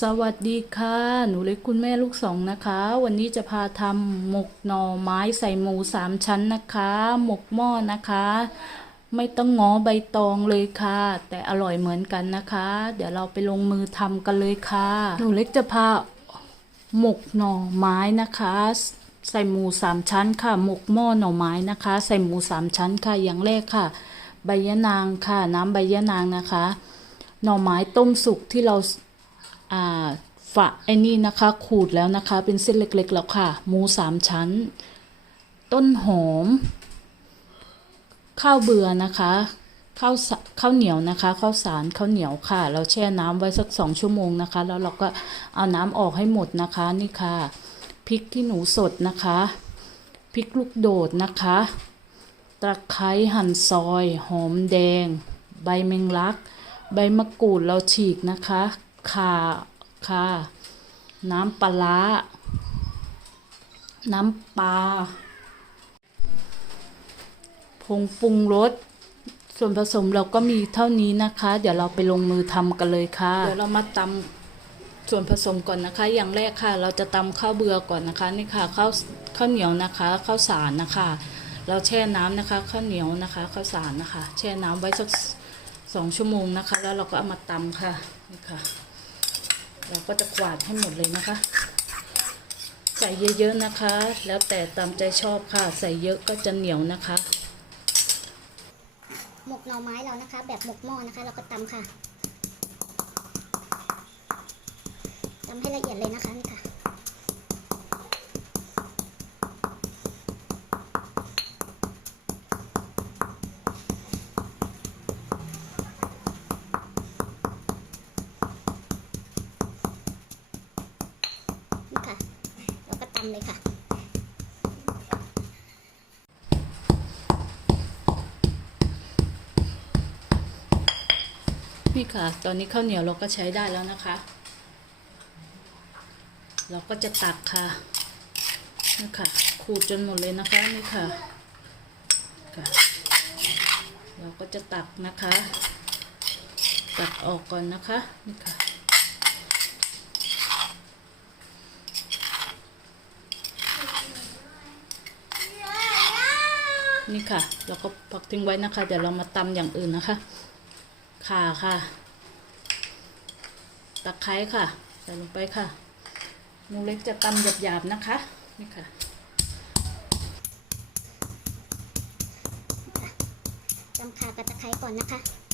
สวัสดีค่ะ หนูเล็กคุณแม่ลูกสองนะคะ วันนี้จะพาทำหมกหน่อไม้ใส่หมูสามชั้นนะคะ หมกหม้อนะคะ ไม่ต้องง้อใบตองเลยค่ะ แต่อร่อยเหมือนกันนะคะ เดี๋ยวเราไปลงมือทำกันเลยค่ะ หนูเล็กจะพาหมกหน่อไม้นะคะ ใส่หมูสามชั้นค่ะ หมกหม้อหน่อไม้นะคะ ใส่หมูสามชั้นค่ะ อย่างแรกค่ะ ใบยะนางค่ะ น้ำใบยะนางนะคะ หน่อไม้ต้มสุกที่เรา อ่าฝะไอ้นี่นะคะขูดแล้วนะคะเป็นเส้นเล็กๆแล้วค่ะ หมูสามชั้น ต้นหอม ข้าวเบื่อนะคะข้าวข้าวเหนียวนะคะข้าวสารข้าวเหนียวค่ะ เราแช่น้ำไว้สักสองชั่วโมงนะคะ แล้วเราก็เอาน้ำออกให้หมดนะคะนี่ค่ะพริกที่หนูสดนะคะพริกลูกโดดนะคะตะไคร้หั่นซอย หอมแดง ใบแมงลัก ใบมะกรูดเราฉีกนะคะ ข่าค่ะน้ำปลา น้ำปลา ผงปรุงรส ส่วนผสมเราก็มีเท่านี้นะคะ เดี๋ยวเราไปลงมือทำกันเลยค่ะ เดี๋ยวเรามาตำส่วนผสมก่อนนะคะ อย่างแรกค่ะ เราจะตำข้าวเบือก่อนนะคะ นี่ค่ะข้าวข้าวเหนียวนะคะ ข้าวสารนะคะ เราแช่น้ำนะคะ ข้าวเหนียวนะคะ ข้าวสารนะคะ แช่น้ำไว้สักสองชั่วโมงนะคะ แล้วเราก็เอามาตำค่ะ นี่ค่ะ เราก็จะกวาดให้หมดเลยนะคะ ใส่เยอะๆนะคะ แล้วแต่ตามใจชอบค่ะ ใส่เยอะก็จะเหนียวนะคะ หมกหน่อไม้เรานะคะ แบบหมกหม้อนะคะ เราก็ตำค่ะตำให้ละเอียดเลยนะคะนี่ค่ะ นี่ค่ะ เราก็ตำเลยค่ะนี่ค่ะ ตอนนี้ข้าวเหนียวเราก็ใช้ได้แล้วนะคะ เราก็จะตักค่ะนี่ค่ะ ขูดจนหมดเลยนะคะนี่ค่ะค่ะ เราก็จะตักนะคะ ตักออกก่อนนะคะนี่ค่ะ นี่ค่ะ เราก็พักทิ้งไว้นะคะ เดี๋ยวเรามาตำอย่างอื่นนะคะ ข่าค่ะ ตะไคร้ค่ะ ใส่ลงไปค่ะหนูเล็กจะตำหยาบๆนะคะ นี่ค่ะตำข่ากับตะไคร้ก่อนนะคะค่ะ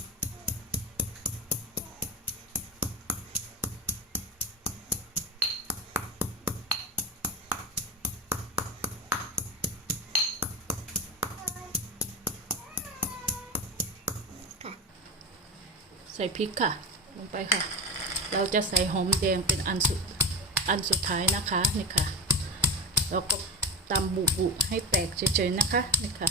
ใส่พริกค่ะ ลงไปค่ะ เราจะใส่หอมแดงเป็นอันสุดอันสุดท้ายนะคะนี่ค่ะ เราก็ตำบุบุให้แตกเฉยๆนะคะนี่ค่ะ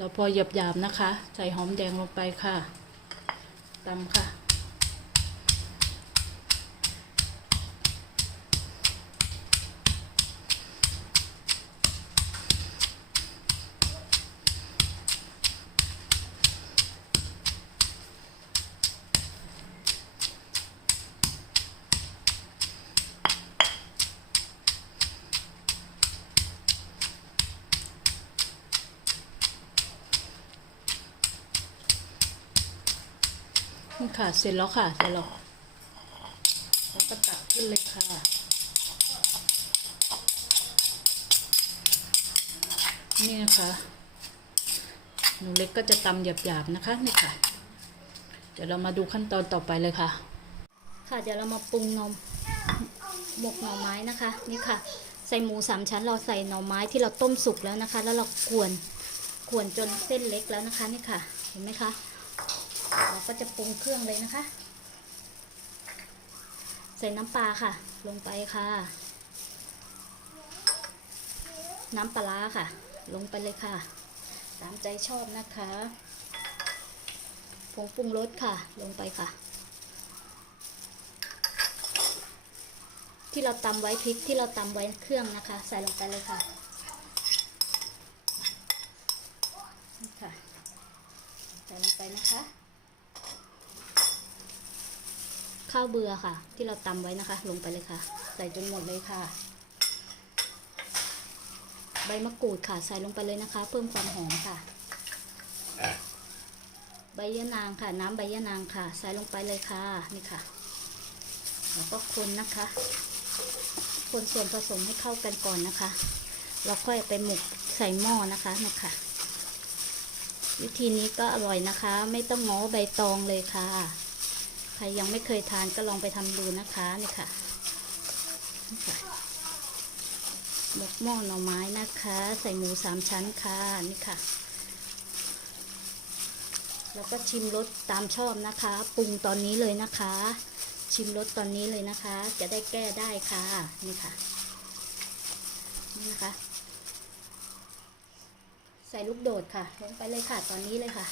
เราพอหยาบๆนะคะ ใส่หอมแดงลงไปค่ะตำค่ะ ค่ะ เสร็จแล้วค่ะเดี๋ยวเราเราก็ตักขึ้นเลยค่ะ นี่นะคะ หนูเล็กก็จะตำหยาบๆนะคะ นี่ค่ะ เดี๋ยวเรามาดูขั้นตอนต่อไปเลยค่ะ ค่ะ เดี๋ยวเรามาปรุงนมหมกหน่อไม้นะคะ นี่ค่ะ ใส่หมูสามชั้น เราใส่หน่อไม้ที่เราต้มสุกแล้วนะคะ แล้วเรากวนกวนจนเส้นเล็กแล้วนะคะ นี่ค่ะ เห็นไหมคะ เราก็จะปรุงเครื่องเลยนะคะ ใส่น้ำปลาค่ะ ลงไปค่ะ น้ำปลาร้าค่ะ ลงไปเลยค่ะ ตามใจชอบนะคะผงปรุงรสค่ะ ลงไปค่ะ ที่เราตำไว้พริกที่เราตำไว้เครื่องนะคะ ใส่ลงไปเลยค่ะนี่ค่ะใส่ลงไปนะคะ ข้าวเบื่อค่ะ ที่เราตำไว้นะคะ ลงไปเลยค่ะ ใส่จนหมดเลยค่ะ ใบมะกรูดค่ะ ใส่ลงไปเลยนะคะ เพิ่มความหอมค่ะ ใบยะนางค่ะ น้ำใบยะนางค่ะ ใส่ลงไปเลยค่ะนี่ค่ะแล้วก็คนนะคะ คนส่วนผสมให้เข้ากันก่อนนะคะ เราค่อยไปหมกใส่หม้อนะคะนะคะวิธีนี้ก็อร่อยนะคะ ไม่ต้องง้อใบตองเลยค่ะ รยังไม่เคยทานก็ลองไปทำดูนะคะนี่ค่ะหมกหม้อหน่อไม้นะคะ ใส่หมูสามชั้นค่ะนี่ค่ะ แล้วก็ชิมรสตามชอบนะคะ ปรุงตอนนี้เลยนะคะ ชิมรสตอนนี้เลยนะคะ จะได้แก้ได้ค่ะนี่ค่ะนี่นะคะ ใส่ลูกโดดค่ะลงไปเลยค่ะตอนนี้เลยค่ะ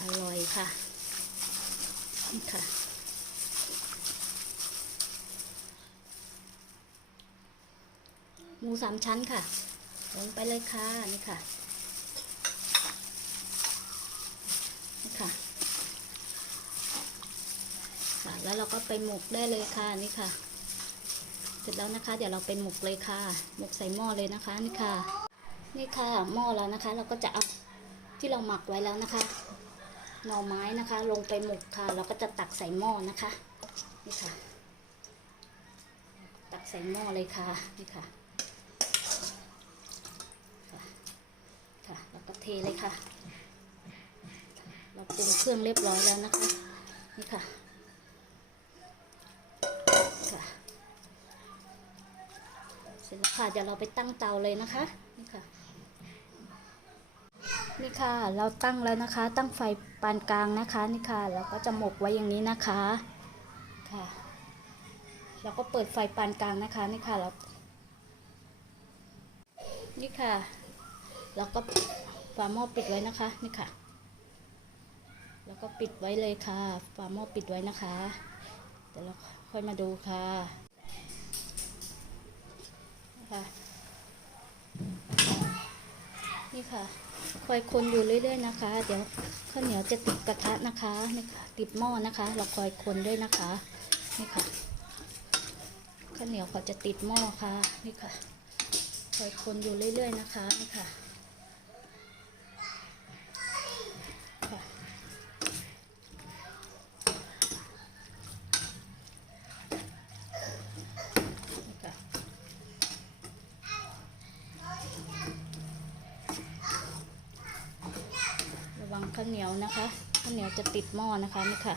อร่อยค่ะ ค่ะ หมูสามชั้นค่ะ ลงไปเลยค่ะนี่ค่ะนี่ค่ะค่ะ แล้วเราก็ไปหมกได้เลยค่ะนี่ค่ะ เสร็จแล้วนะคะ เดี๋ยวเราไปหมกเลยค่ะ หมกใส่หม้อเลยนะคะนี่ค่ะ นี่ค่ะหม้อแล้วนะคะ เราก็จะเอาที่เราหมักไว้แล้วนะคะ หน่อไม้นะคะ ลงไปหมกค่ะ เราก็จะตักใส่หม้อนะคะนี่ค่ะ ตักใส่หม้อเลยค่ะนี่ค่ะค่ะแล้วก็เทเลยค่ะ เราปรุงเครื่องเรียบร้อยแล้วนะคะนี่ค่ะค่ะเสร็จแล้วค่ะเดี๋ยวเราไปตั้งเตาเลยนะคะนี่ค่ะนี่ค่ะ เราตั้งแล้วนะคะ ตั้งไฟ ปานกลางนะคะนี่ค่ะเราก็จะหมกไว้อย่างนี้นะคะค่ะเราก็เปิดไฟปานกลางนะคะนี่ค่ะเรานี่ค่ะแล้วก็ฝาหม้อปิดไว้นะคะนี่ค่ะ แล้วก็ปิดไว้เลยค่ะฝาหม้อปิดไว้นะคะเดี๋ยวเราค่อยมาดูค่ะนะคะนี่ค่ะ คอยคนอยู่เรื่อย ๆ นะคะ เดี๋ยวข้าวเหนียวจะติดกระทะนะคะนี่ค่ะติดหม้อนะคะ เราคอยคนด้วยนะคะนี่ค่ะข้าวเหนียวเขาจะติดหม้อค่ะนี่ค่ะคอยคนอยู่เรื่อย ๆ นะคะนี่ค่ะค่ะ นี่ค่ะ ระวังข้าวเห นะคะข้าวเหนียวจะติดหม้อนะคะนี่ค่ะ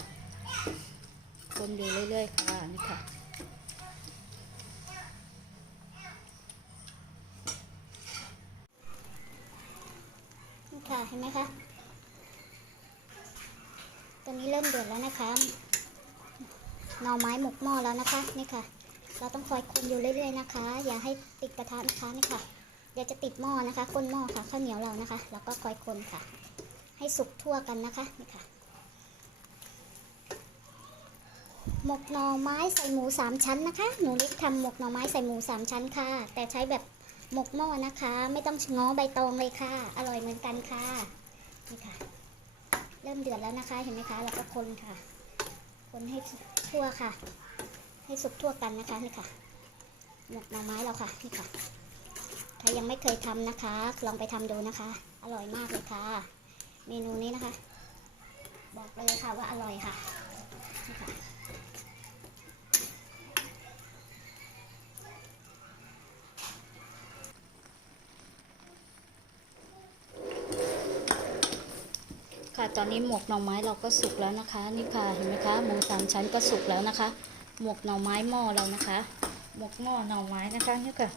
คนอยู่เรื่อยๆค่ะนี่ค่ะนี่ค่ะเห็นไหมคะตัวนี้เริ่มเดือดแล้วนะคะหน่อไม้หมกหม้อแล้วนะคะนี่ค่ะ เราต้องคอยคนอยู่เรื่อยๆนะคะ อย่าให้ติดกระทะนะคะนี่ค่ะเดี๋ยวจะติดหม้อนะคะก้นหม้อค่ะข้าวเหนียวเรานะคะ แล้วก็คอยคนค่ะ ให้สุกทั่วกันนะคะนี่ค่ะ หมกหน่อไม้ใส่หมูสามชั้นนะคะ หนูเล็กทำหมกหน่อไม้ใส่หมูสามชั้นค่ะ แต่ใช้แบบหมกหม้อนะคะ ไม่ต้องง้อใบตองเลยค่ะ อร่อยเหมือนกันค่ะนี่ค่ะ เริ่มเดือดแล้วนะคะ เห็นไหมคะแล้วก็คนค่ะ คนให้ทั่วค่ะ ให้สุกทั่วกันนะคะนี่ค่ะ หมกหน่อไม้เราค่ะนี่ค่ะใครยังไม่เคยทำนะคะ ลองไปทำดูนะคะ อร่อยมากเลยค่ะ เมนูนี้นะคะ บอกเลยค่ะว่าอร่อยค่ะนี่ค่ะค่ะตอนนี้หมกหน่อไม้เราก็สุกแล้วนะคะ นี่ค่ะเห็นไหมคะหมูสามชั้นก็สุกแล้วนะคะ หมกหน่อไม้หม้อเรานะคะ หมกหม้อหน่อไม้นะคะนี่ค่ะ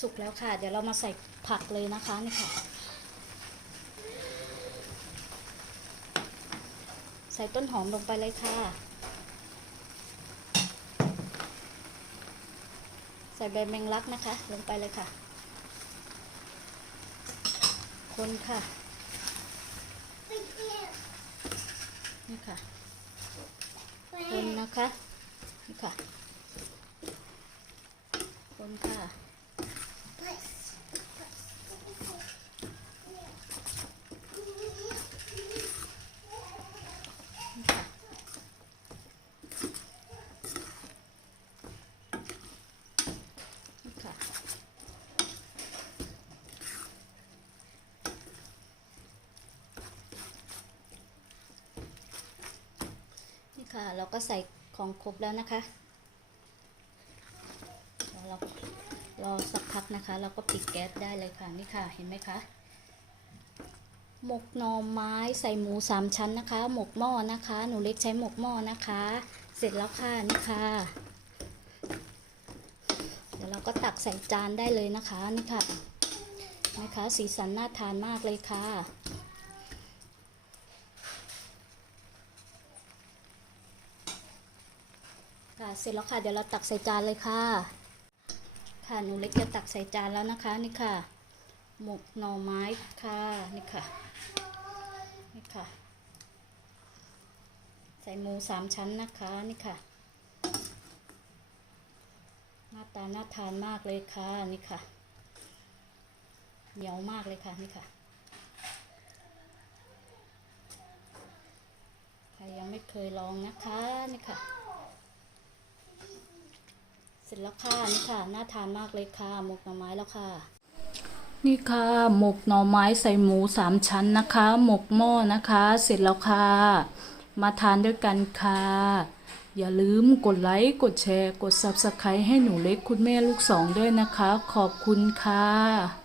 สุกแล้วค่ะ เดี๋ยวเรามาใส่ผักเลยนะคะนี่ค่ะ ใส่ต้นหอมลงไปเลยค่ะ ใส่ใบแมงลักนะคะ ลงไปเลยค่ะ คนค่ะ นี่ค่ะ คนนะคะ นี่ค่ะ คนค่ะ นี่ค่ะ นี่ค่ะ นี่ ค่ะ เราก็ใส่ของครบแล้วนะคะเรารอสักพักนะคะ เราก็ปิดแก๊สได้เลยค่ะ นี่ค่ะ เห็นไหมคะ หมกหน่อไม้ใส่หมูสามชั้นนะคะ หมกหม้อนะคะ หนูเล็กใช้หมกหม้อนะคะ เสร็จแล้วค่ะ นี่ค่ะ เดี๋ยวเราก็ตักใส่จานได้เลยนะคะ นี่ค่ะนะคะ สีสันน่าทานมากเลยค่ะ ค่ะ เสร็จแล้วค่ะ เดี๋ยวเราตักใส่จานเลยค่ะ ค่ะ หนูเล็กจะตักใส่จานแล้วนะคะ นี่ค่ะ หมกหน่อไม้ค่ะ นี่ค่ะ นี่ค่ะ ใส่หมูสามชั้นนะคะ นี่ค่ะ หน้าตาน่าทานมากเลยค่ะ นี่ค่ะ เหนียวมากเลยค่ะ นี่ค่ะใครยังไม่เคยลองนะคะนี่ค่ะ ร็จแล้วค่ะนี่ค่ะน่าทานมากเลยค่ะ หมกหน่อไม้แล้วค่ะ นี่ค่ะ หมกหน่อไม้ใส่หมูสามชั้นนะคะ หมกหม้อนะคะ เสร็จแล้วค่ะ มาทานด้วยกันค่ะ อย่าลืมกดไลค์กดแชร์ กด Subscribe ให้หนูเล็กคุณแม่ลูกสองด้วยนะคะ ขอบคุณค่ะ